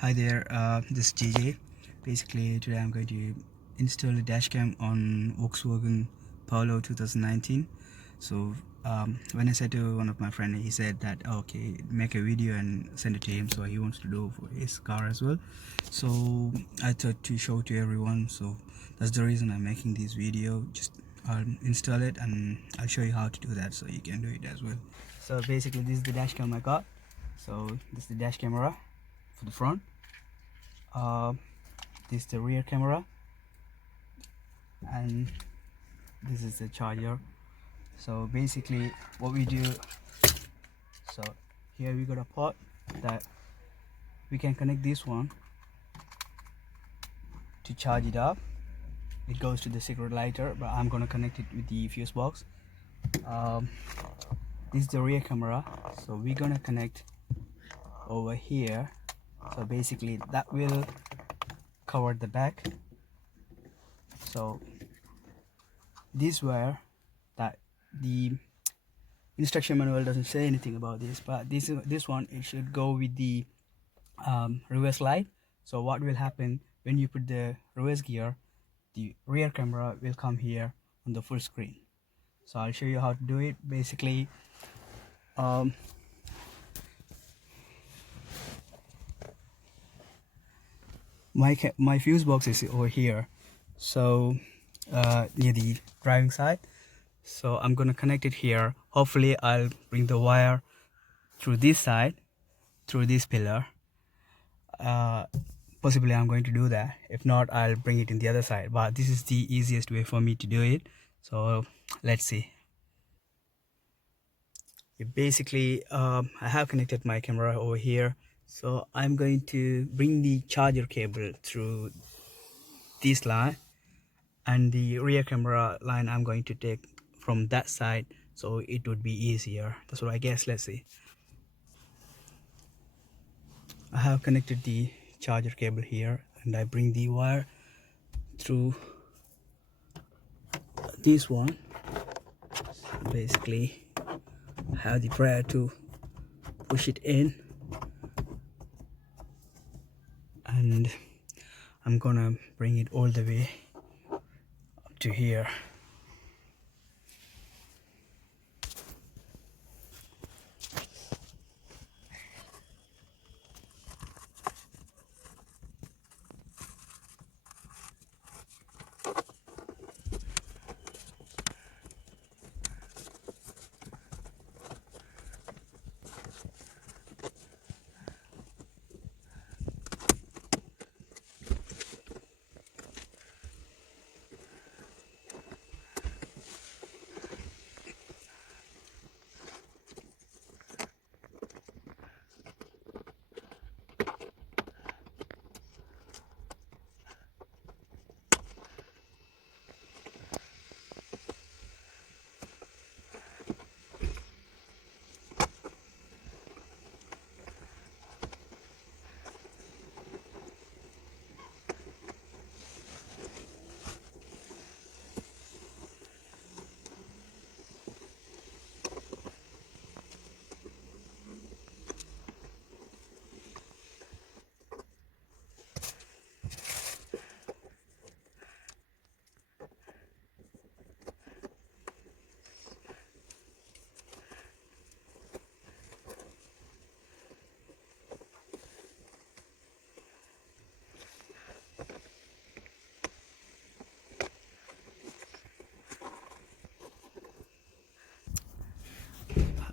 Hi there, this is JJ. Basically, today I'm going to install a dashcam on Volkswagen Polo 2019. So when I said to one of my friends, he said that okay, make a video and send it to him. So he wants to do for his car as well. So I thought to show to everyone. So that's the reason I'm making this video. Just I'll install it and I'll show you how to do that, so you can do it as well. So basically, this is the dashcam I got. So this is the dash camera for the front. This is the rear camera, and this is the charger. So basically what we do, so here we got a port that we can connect this one to charge it up. It goes to the cigarette lighter, but I'm gonna connect it with the fuse box. This is the rear camera, so we're gonna connect over here. So basically that will cover the back. So this wire, that the instruction manual doesn't say anything about this, but this one, it should go with the reverse light. So what will happen when you put the reverse gear, the rear camera will come here on the full screen. So I'll show you how to do it. Basically my fuse box is over here, so near the driving side. So I'm gonna connect it here. Hopefully I'll bring the wire through this side, through this pillar. Possibly I'm going to do that. If not, I'll bring it in the other side, but this is the easiest way for me to do it. So let's see. Basically I have connected my camera over here, so I'm going to bring the charger cable through this line, and the rear camera line I'm going to take from that side, so it would be easier. That's what I guess. Let's see. I have connected the charger cable here, and I bring the wire through this one. So basically I have the prayer to push it in, and I'm gonna bring it all the way up to here.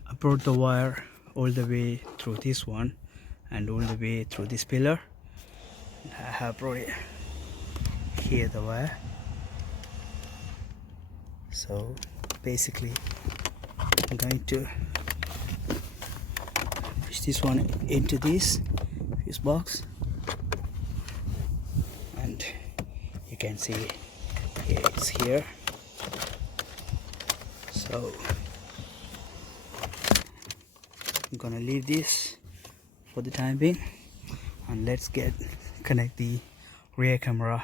I brought the wire all the way through this one and all the way through this pillar. I have brought it here, the wire. So basically I'm going to push this one into this fuse box, and you can see it's here. So I'm gonna leave this for the time being, and let's connect the rear camera.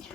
easy.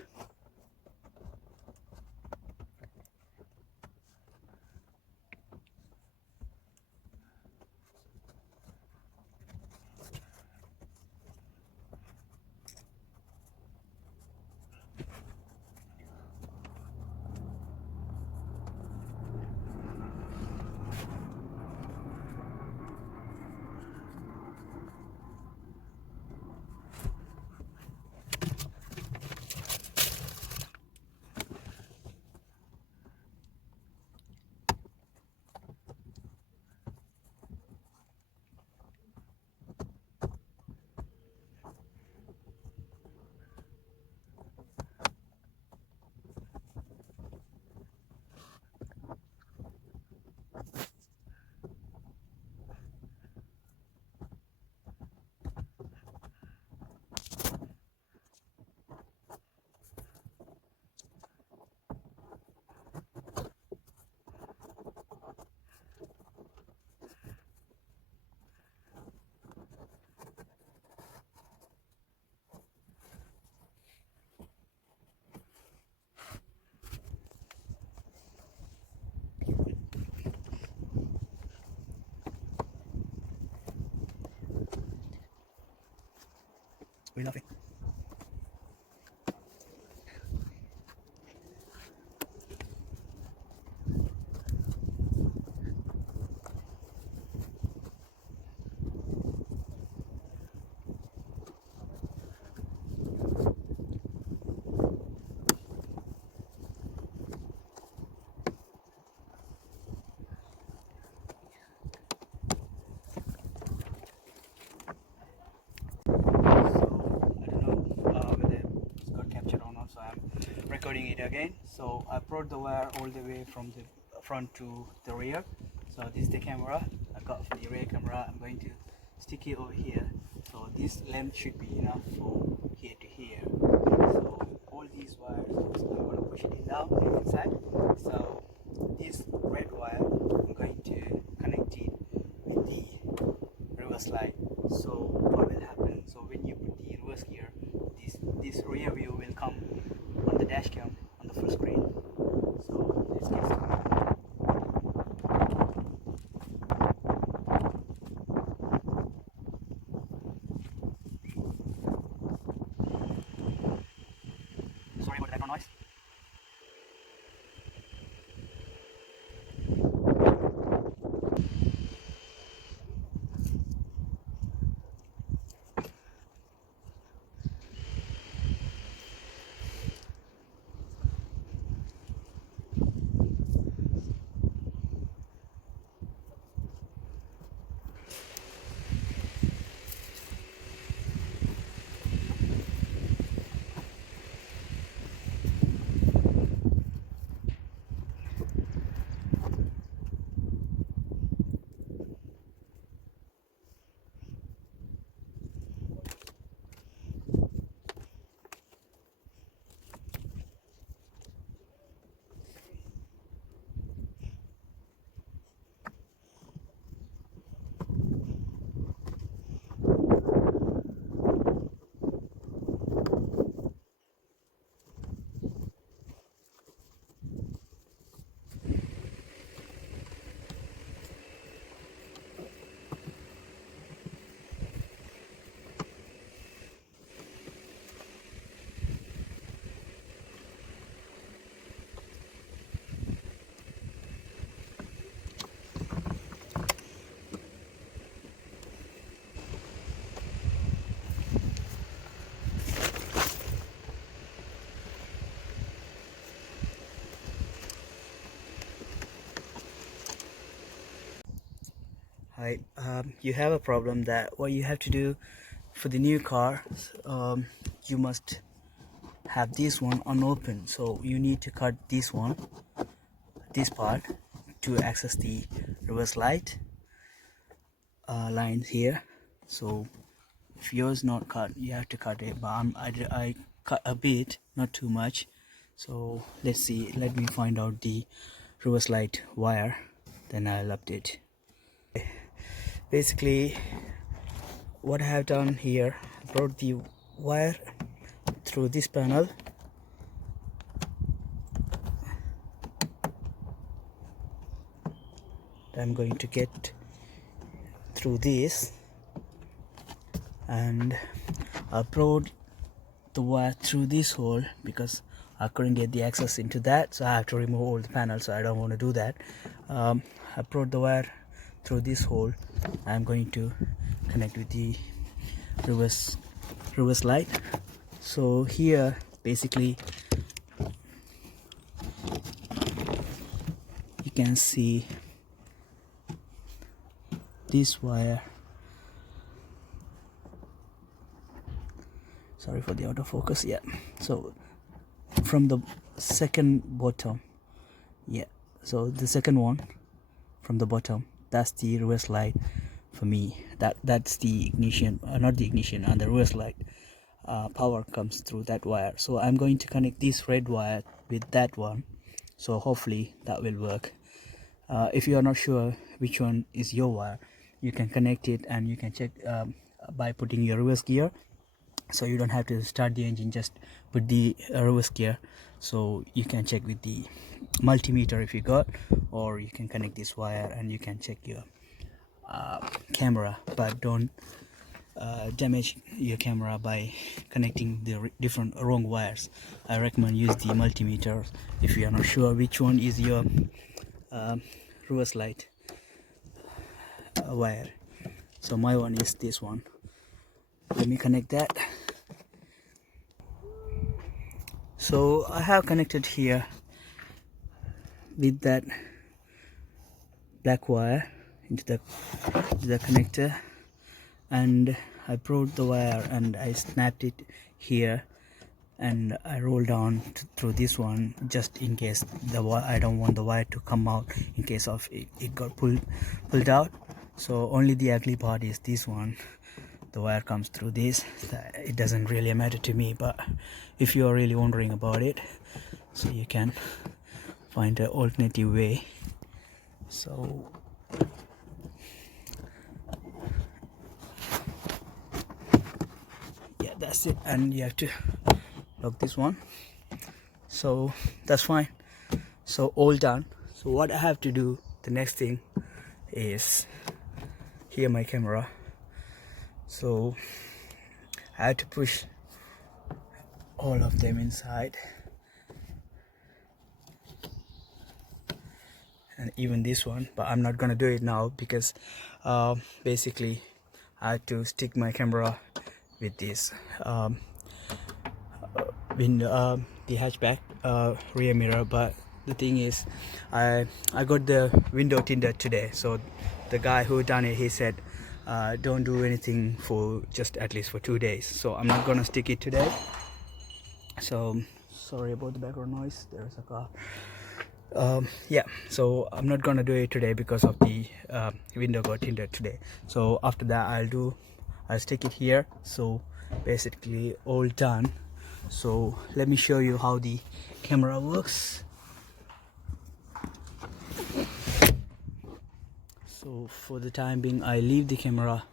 We love it. Recording it again. So I brought the wire all the way from the front to the rear. So this is the camera I got from the rear camera. I'm going to stick it over here. So this length should be enough from here to here. So all these wires, I'm going to push it in down inside. So this red wire, I'm going to connect it with the reverse light. So what will happen? So when you put the reverse gear, this rear view will come on the dash cam on the full screen. So let's get started. Sorry about the background noise. Hi, you have a problem that what you have to do for the new car, you must have this one unopened. So you need to cut this one, this part, to access the reverse light lines here. So if yours not cut, you have to cut it, but I cut a bit, not too much. So let's see, let me find out the reverse light wire, then I'll update. Basically what I have done here, I brought the wire through this panel I'm going to get through this, and I brought the wire through this hole because I couldn't get the access into that, so I have to remove all the panels, so I don't want to do that. I brought the wire through this hole. I'm going to connect with the reverse light. So here basically you can see this wire. Sorry for the autofocus. Yeah, so from the second bottom, yeah, so the second one from the bottom, that's the reverse light for me. That's the ignition, not the ignition, and the reverse light power comes through that wire. So I'm going to connect this red wire with that one, so hopefully that will work. If you are not sure which one is your wire, you can connect it and you can check by putting your reverse gear, so you don't have to start the engine, just put the reverse gear, so you can check with the multimeter if you got, or you can connect this wire and you can check your camera, but don't damage your camera by connecting the different wrong wires. I recommend use the multimeter if you are not sure which one is your reverse light wire. So my one is this one. Let me connect that. So I have connected here with that black wire into the connector, and I brought the wire and I snapped it here, and I rolled down through this one just in case I don't want the wire to come out in case of it got pulled out. So only the ugly part is this one. The wire comes through this. It doesn't really matter to me, but if you are really wondering about it, so you can find an alternative way. So yeah, that's it, and you have to lock this one. So that's fine. So all done. So what I have to do, the next thing is here my camera. So I had to push all of them inside, and even this one, but I'm not gonna do it now because basically I had to stick my camera with this the hatchback rear mirror. But the thing is, I got the window tinted today, so the guy who done it, he said don't do anything for just at least for 2 days, so I'm not gonna stick it today. So sorry about the background noise, there's a car. Yeah, so I'm not gonna do it today because of the window got tinted today. So after that I'll stick it here. So basically all done. So let me show you how the camera works. So for the time being I leave the camera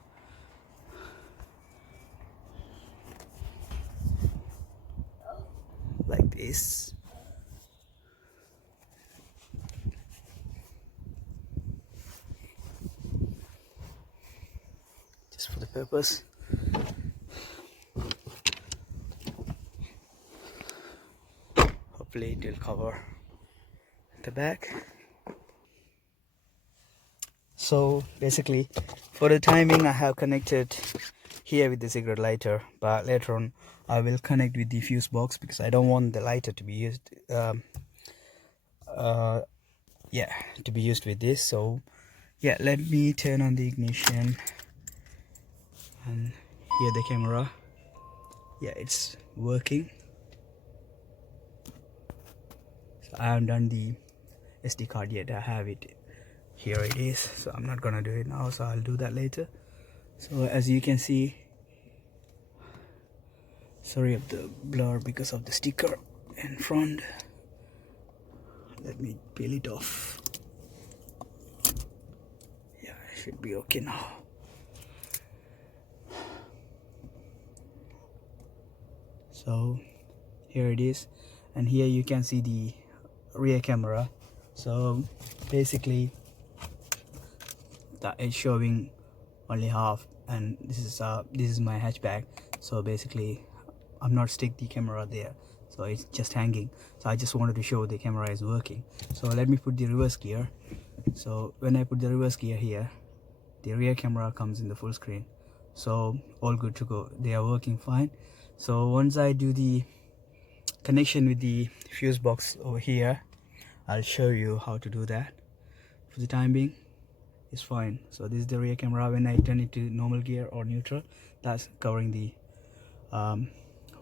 like this. Just for the purpose. Hopefully it will cover the back. So basically for the timing I have connected here with the cigarette lighter, but later on I will connect with the fuse box because I don't want the lighter to be used to be used with this. So yeah, let me turn on the ignition and here the camera. Yeah, it's working. So I haven't done the SD card yet. I have it here, it is. So I'm not gonna do it now, so I'll do that later. So as you can see, sorry of the blur because of the sticker in front. Let me peel it off. Yeah, it should be okay now. So here it is, and here you can see the rear camera. So basically that is showing only half, and this is my hatchback. So basically I'm not stick the camera there, so it's just hanging. So I just wanted to show the camera is working. So let me put the reverse gear. So when I put the reverse gear here, the rear camera comes in the full screen. So all good to go, they are working fine. So once I do the connection with the fuse box over here, I'll show you how to do that. For the time being, it's fine. So this is the rear camera. When I turn it to normal gear or neutral, that's covering the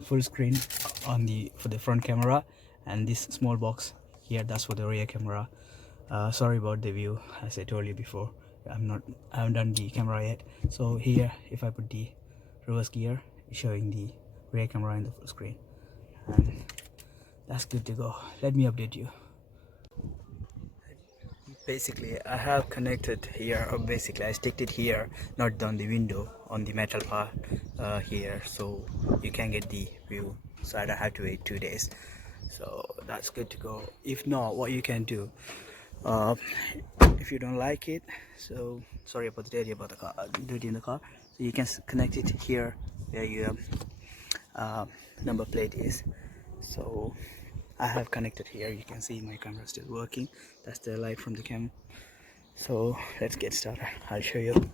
full screen for the front camera, and this small box here, that's for the rear camera. Sorry about the view, as I told you before, I haven't done the camera yet. So here, if I put the reverse gear, it's showing the rear camera in the full screen, and that's good to go. Let me update you. Basically I have connected here, or basically I sticked it here, not on the window, on the metal part here, so you can get the view, so I don't have to wait 2 days. So that's good to go. If not, what you can do, if you don't like it, so sorry about the dirty about the car, dirty in the car, so you can connect it here where your number plate is. So I have connected here, you can see my camera still working. That's the light from the camera. So let's get started, I'll show you.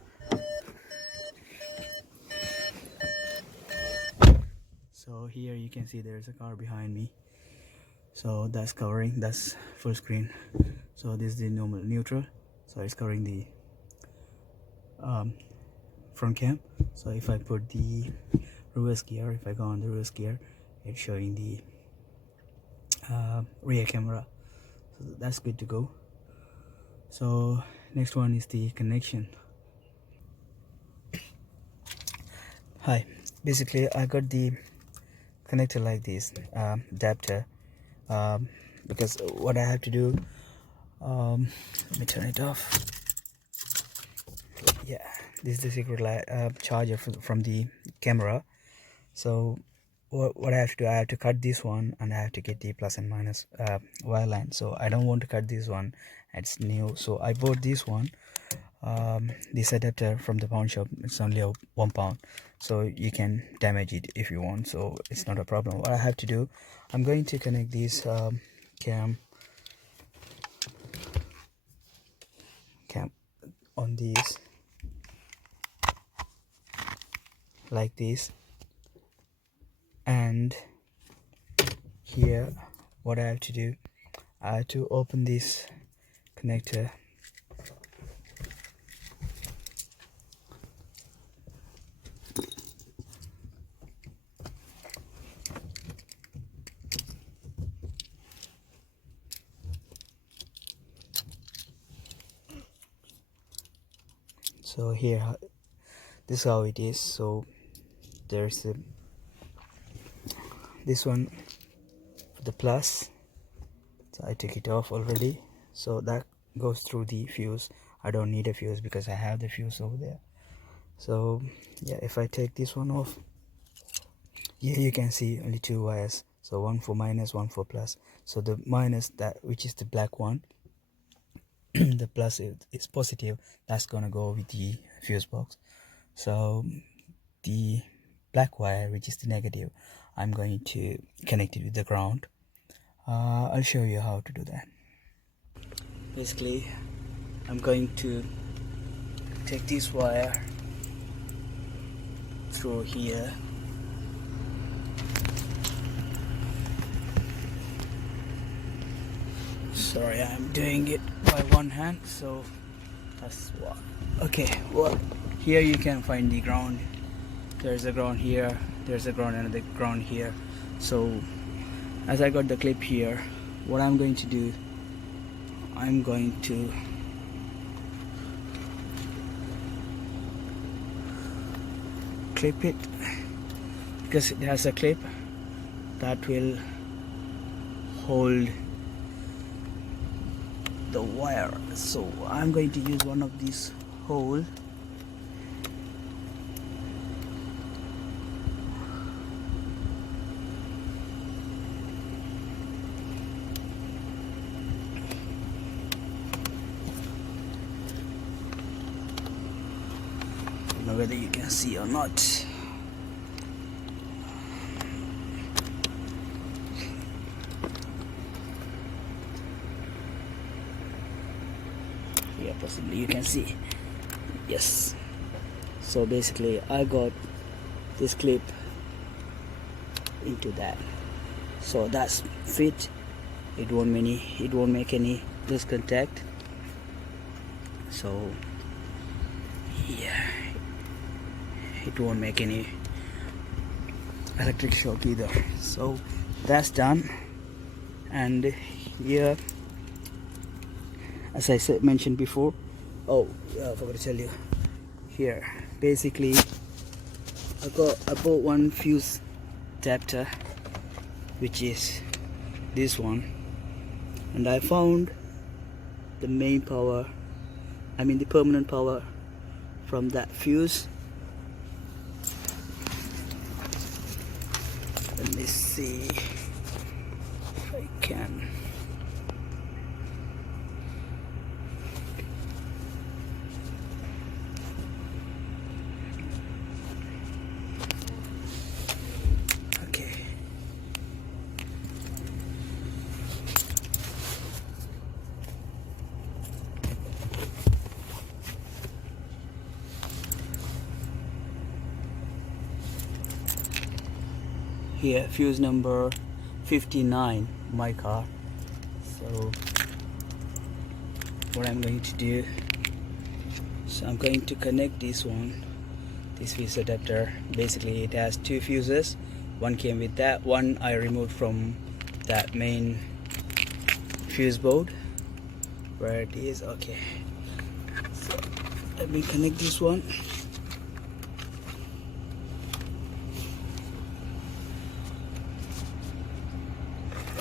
So here you can see there's a car behind me, so that's covering, that's full screen. So this is the normal neutral, so it's covering the front cam. So if I put the reverse gear, if I go on the reverse gear, it's showing the rear camera. So that's good to go. So next one is the connection. Hi, basically I got the connector like this, adapter, because what I have to do, let me turn it off. Yeah, this is the secret light charger from the camera. So what I have to do, I have to cut this one, and I have to get the plus and minus wire line. So I don't want to cut this one, it's new, so I bought this one, this adapter from the pawn shop. It's only £1, so you can damage it if you want, so it's not a problem. What I have to do, I'm going to connect this cam on this like this, and here what I have to do, I have to open this connector, so here this is how it is. So there's this one for the plus, so I took it off already, so that goes through the fuse. I don't need a fuse because I have the fuse over there. So yeah, if I take this one off, here you can see only 2 wires, so one for minus, one for plus. So the minus, that which is the black one, the plus is positive, that's gonna go with the fuse box. So the black wire, which is the negative, I'm going to connect it with the ground. I'll show you how to do that. Basically I'm going to take this wire through here, sorry, I'm doing it by one hand, so that's what. Okay, well, here you can find the ground. There's a ground here, there's a ground, and the ground here. So as I got the clip here, what I'm going to do, I'm going to clip it, because it has a clip that will hold the wire. So I'm going to use one of these holes. know whether you can see or not. Yeah, possibly you can see. Yes. So basically I got this clip into that, so that's fit. It won't make any loose contact. So yeah, it won't make any electric shock either. So that's done. And here, as I mentioned before, I forgot to tell you, here basically I bought one fuse adapter, which is this one, and I found the main power, the permanent power from that fuse. Let me see if I can. Okay. Here, fuse number 59, my car. So what I'm going to do, so I'm going to connect this fuse adapter. Basically it has two fuses, one came with that, one I removed from that main fuse board where it is. Okay, so let me connect this one.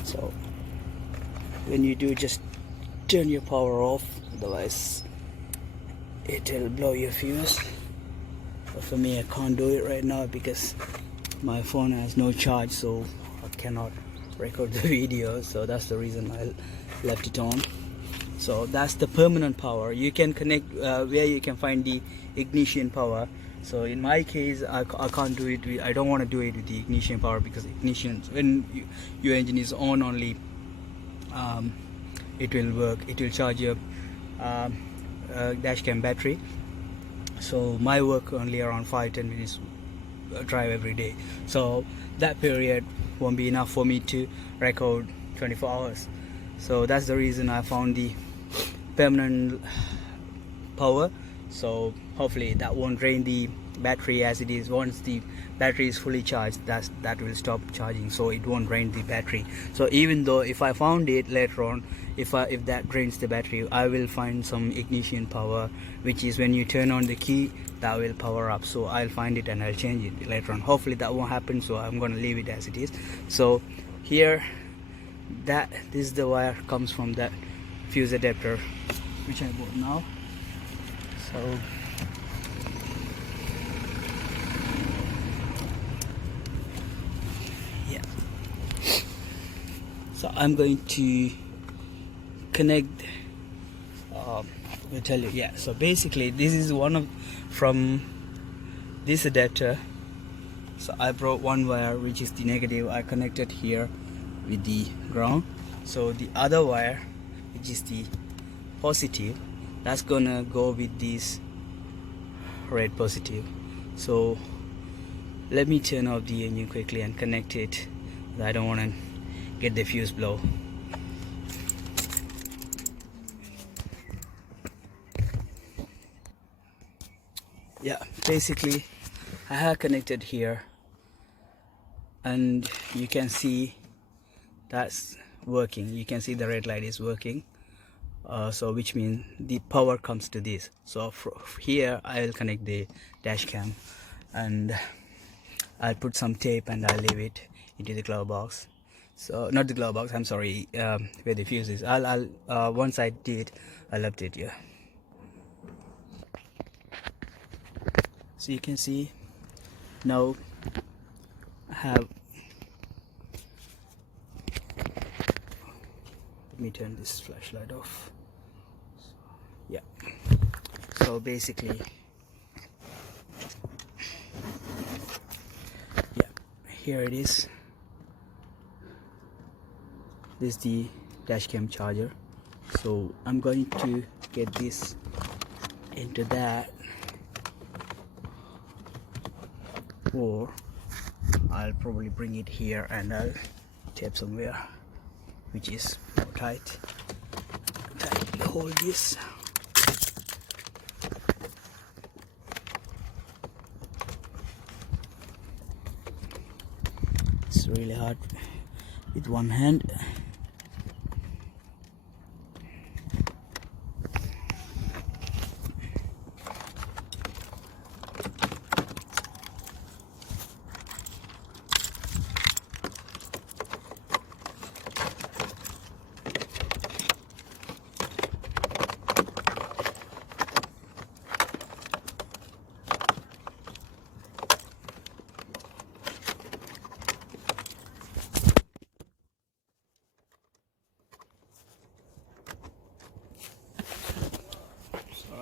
So when you do, just turn your power off, otherwise it will blow your fuse. But for me, I can't do it right now because my phone has no charge, so I cannot record the video. So that's the reason I left it on. So that's the permanent power. You can connect where you can find the ignition power. So in my case, I can't do it. I don't want to do it with the ignition power, because ignition, when your engine is on only, it will work. It will charge your dashcam battery. So my work only around 5-10 minutes drive every day. So that period won't be enough for me to record 24 hours. So that's the reason I found the permanent power. So hopefully that won't drain the battery as it is. Once the battery is fully charged, that will stop charging, so it won't drain the battery. So even though if I found it later on, if that drains the battery, I will find some ignition power, which is when you turn on the key, that will power up. So I'll find it and I'll change it later on. Hopefully that won't happen, so I'm gonna leave it as it is. So here, this is the wire comes from that fuse adapter which I bought now. So yeah, so I'm going to connect, I'll tell you. Yeah, so basically this is from this adapter. So I brought one wire, which is the negative, I connected here with the ground. So the other wire, which is the positive, that's gonna go with this red positive. So let me turn off the engine quickly and connect it. I don't want to get the fuse blow. Yeah, basically I have connected here, and you can see that's working. You can see the red light is working. So which means the power comes to this. So here I will connect the dash cam, and I'll put some tape and I'll leave it into the glove box. So not the glove box, I'm sorry, where the fuse is. I'll once I did, I'll update you. So you can see now I have, let me turn this flashlight off. So, yeah, so basically here it is. This is the dashcam charger. So I'm going to get this into that, or I'll probably bring it here and I'll tape somewhere which is more tight. Tightly hold this. It's really hard with one hand.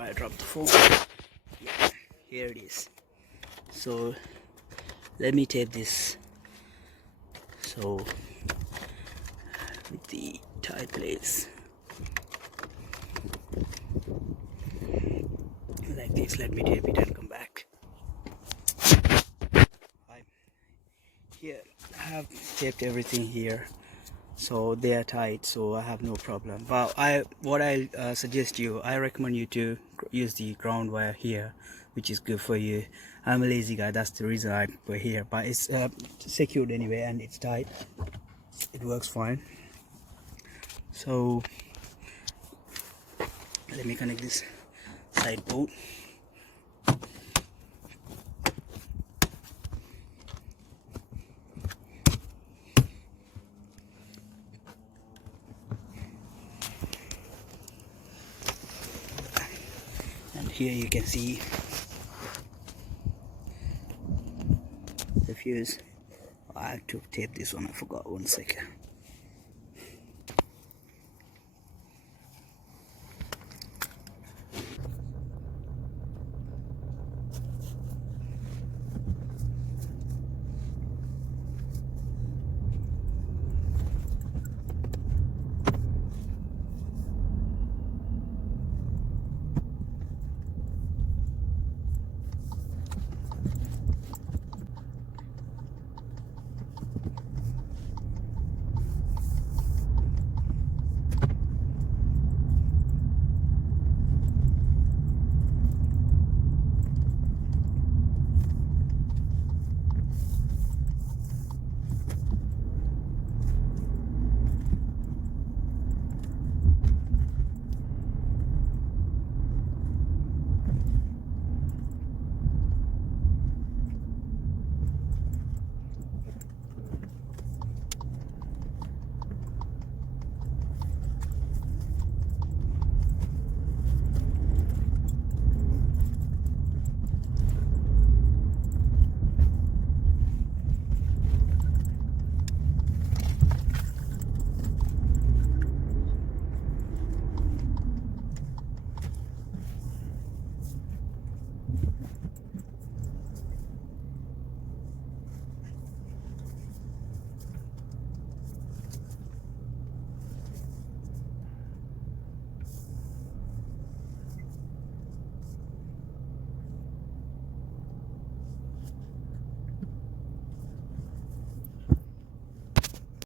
I dropped the phone. Yeah, here it is. So let me tape this. So with the tight place like this, let me tape it and come back. Here I have taped everything here, so they are tight, so I have no problem. But what I suggest you, I recommend you to use the ground wire here, which is good for you. I'm a lazy guy, that's the reason I put here, but it's secured anyway and it's tight. It works fine. So let me connect this side bolt. And here you can see the fuse. I have to tape this one, I forgot, 1 second.